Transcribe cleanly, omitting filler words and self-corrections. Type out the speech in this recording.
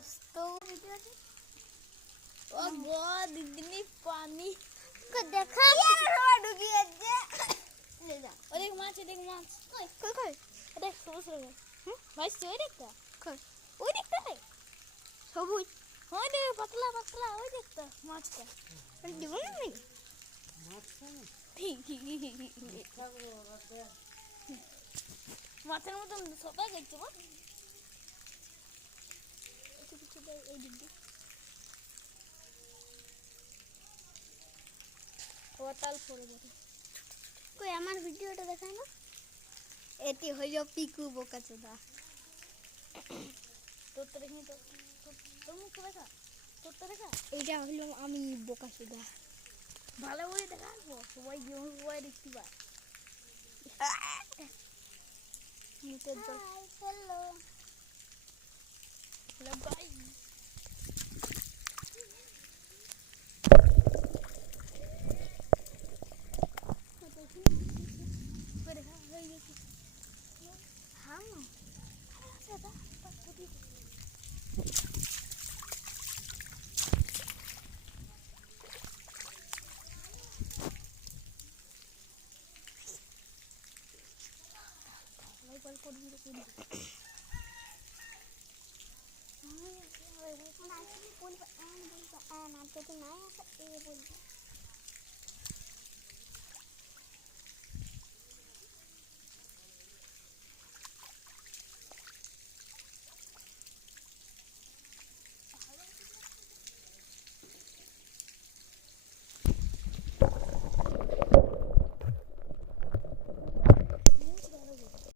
तो ओ गॉड इतनी पानी को देखा ये डूबी है ले जा और एक माछ कोई कोई देख सब सर भाई सोई देखता कोई ওই দেখতে है সবুজ হয় রে পাতলা পাতলা ওই দেখতে মাছটা দিব না আমি মাছের মতন সবাই গেছে বল একটু কিছু এই দিদি ওটাল পড়ে যাবে কই আমার ভিডিওটা দেখায় না এটি হইলো পিকু বোকাচোদা তোর তো দেখি তো তোর মুখ দেখা তোর তো দেখা এটা হইলো আমি বোকাচোদা ভালো করে দেখাবো সবাই জীবন সবাই দেখতে পায় মুখের জল হ্যালো হ্যালো বাই দেখা হয়ে গেছে হ্যাঁ আচ্ছা দা পাতি বল কোন দিকে কোন কোন না তো নাই আছে এ বলবি